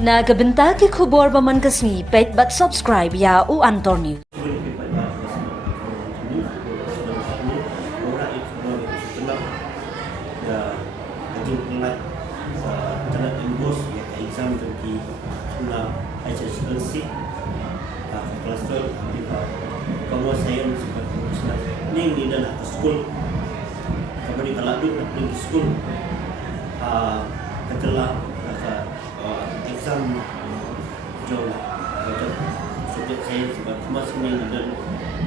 Nagabenta ke khubor baman kasni pet but subscribe ya u Antor News. Exam di sekolah HSLC kelas 12 kalau saya ning di dalam sekolah kami kalau duduk di sekolah setelah exam jong subjek saya sebab masih ning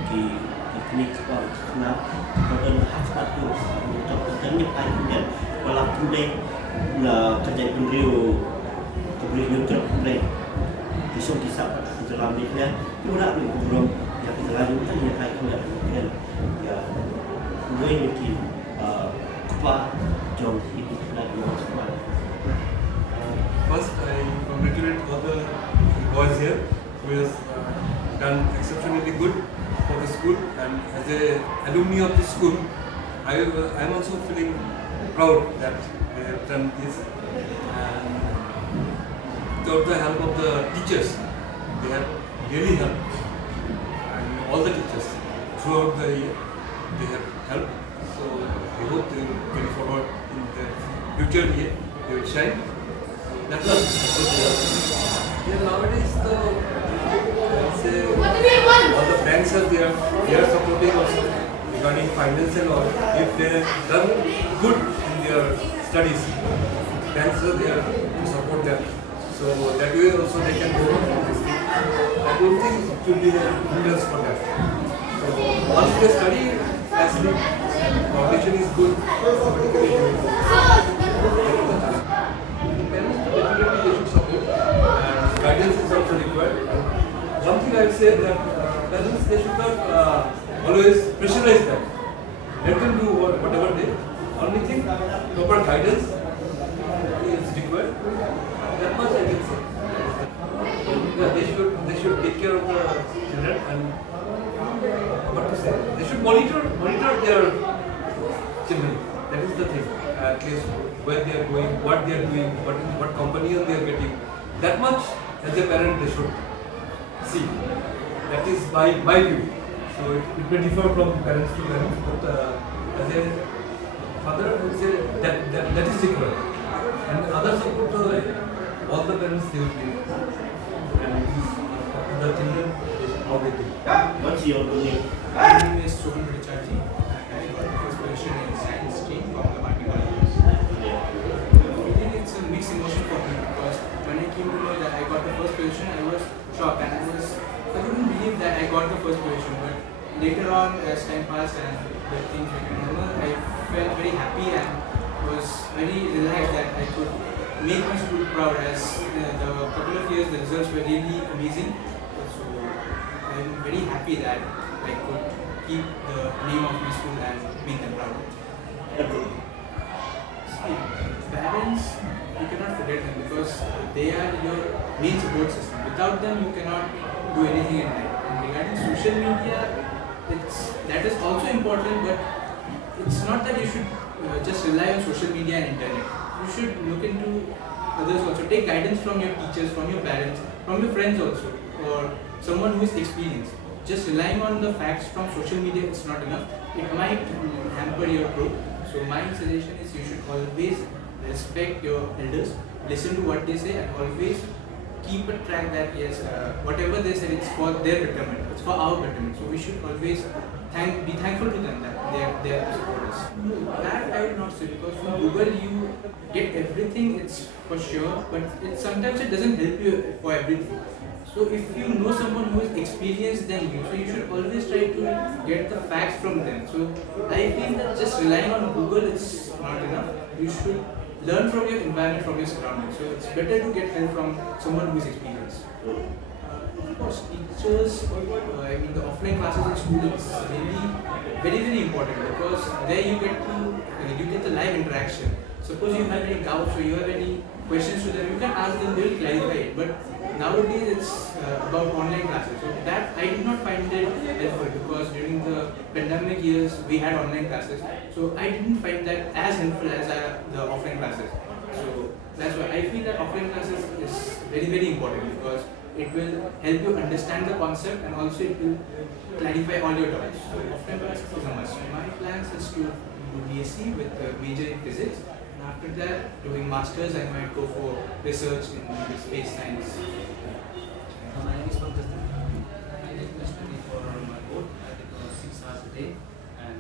di teknik sekolah dan hak satu untuk teknik kemudian walaupun dia kerja beliau boleh nyutruk boleh besok kisah dalam dia pura ni belum yang kita lalu kan yang kayak kan ya gue mungkin apa jong itu lagi semua. First, I congratulate all the boys here who has done exceptionally good for the school, and as a alumni of the school, I am also feeling proud that they have done this. And without the help of the teachers, they have really helped, and all the teachers throughout the year they have helped. So I hope they will carry forward in the future year. They will shine. That's all. Yeah, nowadays all the banks are there. They are supporting also regarding finance and all. If they have done good in their studies, banks are there to support them. So that way also they can go on this thing. I don't think it should be a hindrance for them. So once they study, actually, foundation is good. Parents definitely they should support, and guidance is also required. One thing I would say that parents they should not always pressurize them. Let them do whatever they. Only thing proper guidance is required. That much I can say. Yeah, they should take care of the children and what to say. They should monitor their children. That is the thing. At least where they are going, what they are doing, what company they are getting. That much as a parent they should see. That is my view. So it may differ from parents to parents, but as a father, I would say that is required. And others support all the parents they will give, and the children how they do. What's your name? My name is Laban Bengali. I got my first position in science stream from Laban Bengali. It's a mixed emotion for me because when I came to know that I got the first position, I was shocked and I couldn't believe that I got the first position. But later on, as time passed and the things became normal, I felt very happy and was very relaxed that I could make my school proud, as the couple of years the results were really amazing. So I'm very happy that I could keep the name of my school and make them proud. See, parents, you cannot forget them because they are your main support system. Without them you cannot do anything in life. And regarding social media, that is also important, but it's not that you should just rely on social media and internet. You should look into others also. Take guidance from your teachers, from your parents, from your friends also, or someone who is experienced. Just relying on the facts from social media is not enough. It might hamper your growth. So my suggestion is you should always respect your elders, listen to what they say, and always keep a track that yes, whatever they said, it's for their betterment, it's for our betterment. So we should always be thankful to them that they are to support us. That I would not say, because from Google you get everything, it's for sure, but sometimes it doesn't help you for everything. So if you know someone who is experienced than you, so you should always try to get the facts from them. So I feel that just relying on Google is not enough. You should learn from your environment, from your surroundings. So it's better to get help from someone who is experienced. Of course, teachers, the offline classes in school is really very important, because there you get the live interaction. Suppose you have any doubts or you have any questions to them, you can ask them, they will clarify it. But nowadays it's about online classes. So that I did not find it helpful, because during the pandemic years we had online classes. So I didn't find that as helpful as the offline classes. So that's why I feel that offline classes is very, very important because it will help you understand the concept and also it will clarify all your doubts. So off-campus is a must. My plans is to do BSc with a major in physics, and after that doing masters I might go for research in space science. My name is Pankaj. I did study for my board. I did 6 hours a day, and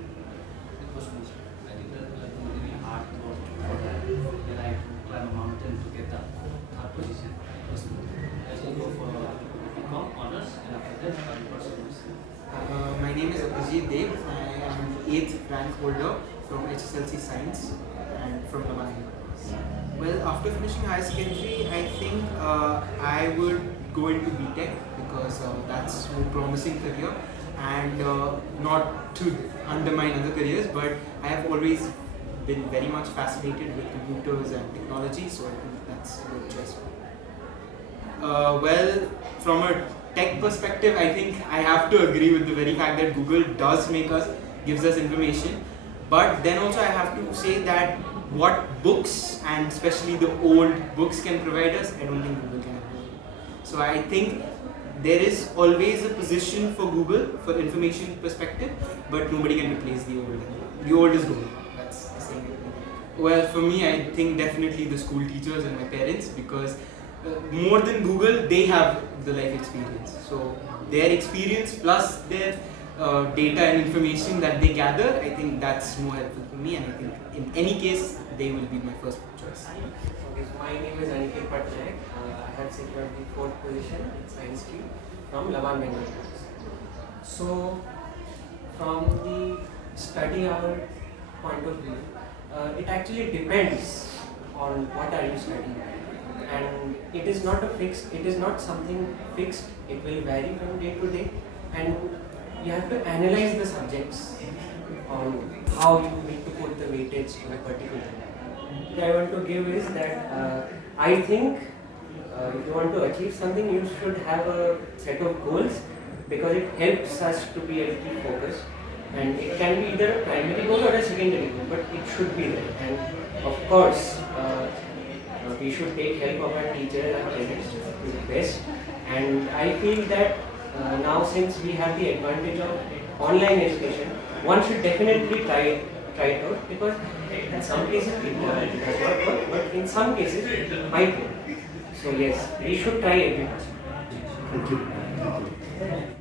it was most. I did really hard work for that. Then I had to climb a mountain to get the third position. It was I still go for BCom honors, and after that I pursued. My name is Abhijit Dev. I am the 8th rank holder from HSLC Science and from Laban Bengali. Well, after finishing high secondary, I think I would go into BTech because that's a more promising career, and not to undermine other careers, but I have always been very much fascinated with computers and technology, so I think that's a good choice. Well, from a tech perspective, I think I have to agree with the very fact that Google does gives us information, but then also I have to say that what books and especially the old books can provide us, I don't think Google can provide. So I think there is always a position for Google for information perspective, but nobody can replace the old. The old is gold. That's the same. Well, for me, I think definitely the school teachers and my parents, because more than Google, they have the life experience. So their experience plus their data and information that they gather, I think that's more helpful for me, and I think in any case, they will be my first choice. Okay, so my name is Aniket Patnaik. I have secured the 4th position in science stream from Laban Bengali. So, from the study hour point of view, it actually depends on what are you studying, and it is not something fixed. It will vary from day to day, and you have to analyze the subjects on how you need to put the weightage in a particular thing. What I want to give is that I think if you want to achieve something, you should have a set of goals, because it helps us to be a little focused, and it can be either a primary goal or a secondary goal, but it should be there. And of course, we should take help of our teachers and parents to the best. And I feel that now, since we have the advantage of online education, one should definitely try it out, because in some cases it does not work, but in some cases it might work. So yes, we should try every possible. Thank you.